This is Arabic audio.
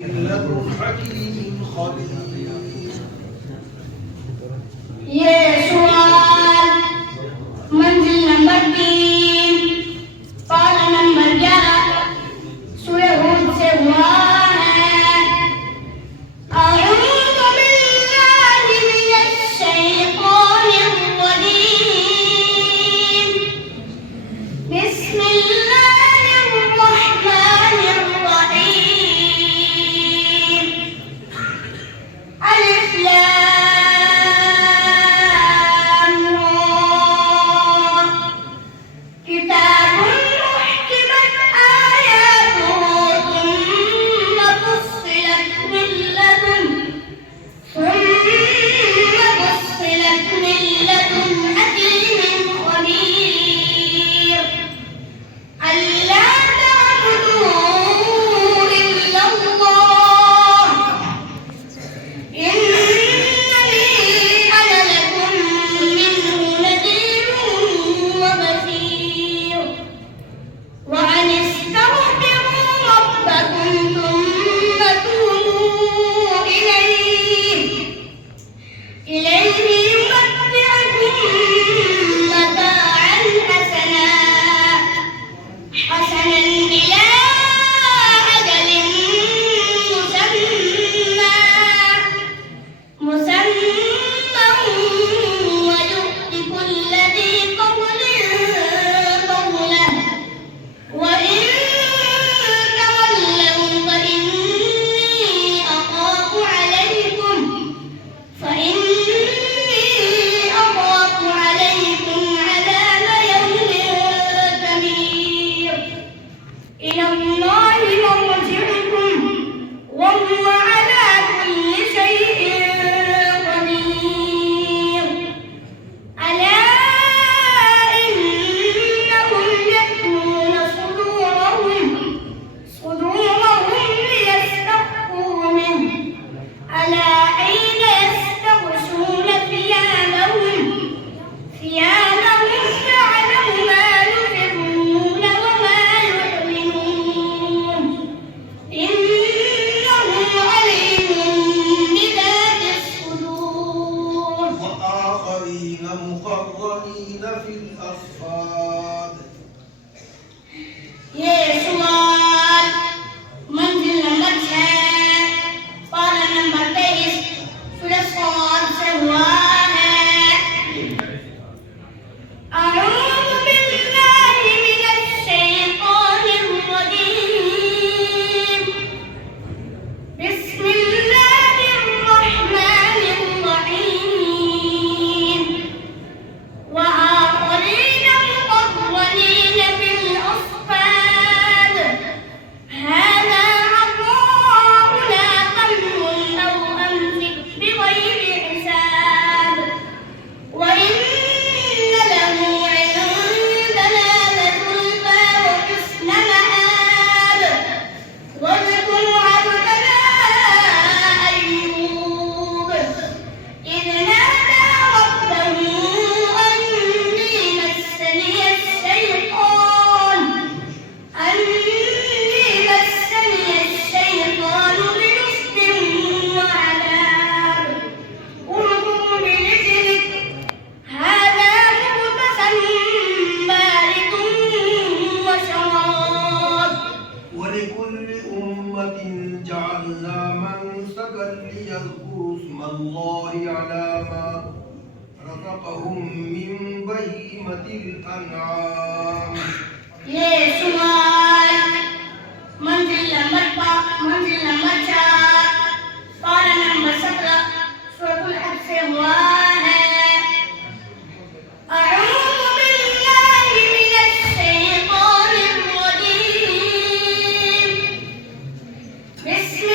لدن حكيم خبير. ये सवाल मंजिल नंबर 3 पारा नंबर 11 सूरह हूद से हुआ है। अऊज़ु बिल्लाहि मिनश शैतानिर रजीम। बिस्मिल्लाहिर रहमानिर रहीम। अलिफ लाम مقرنين في الأصفاد. ये सवाल मंजिल नंबर 6 पारा नंबर 23 सूरह सवाल से हुआ है। अऊज़ु बिल्लाहि मिनश शैतानिर रजीम। बिस्मिल्लाहिर रहमानिर रहीम। وآخرين مقرنين في الأصفاد هذا عطاؤنا فامنن أو أمسك بغير حساب وإن له عندنا لزلفى وحسن مآب واذكر عبدنا أيوب إذ نادى ربه ولكل أمة جعلنا منسكا ليذكروا اسم الله على ما رزقهم من بهيمة الأنعام. ये सवाल मंजिल नंबर 4 पारा नंबर 17 सूरह हज से हुआ है। अऊज़ु बिल्लाहि मिनश शैतानिर रजीम। बिस्मिल्लाहिर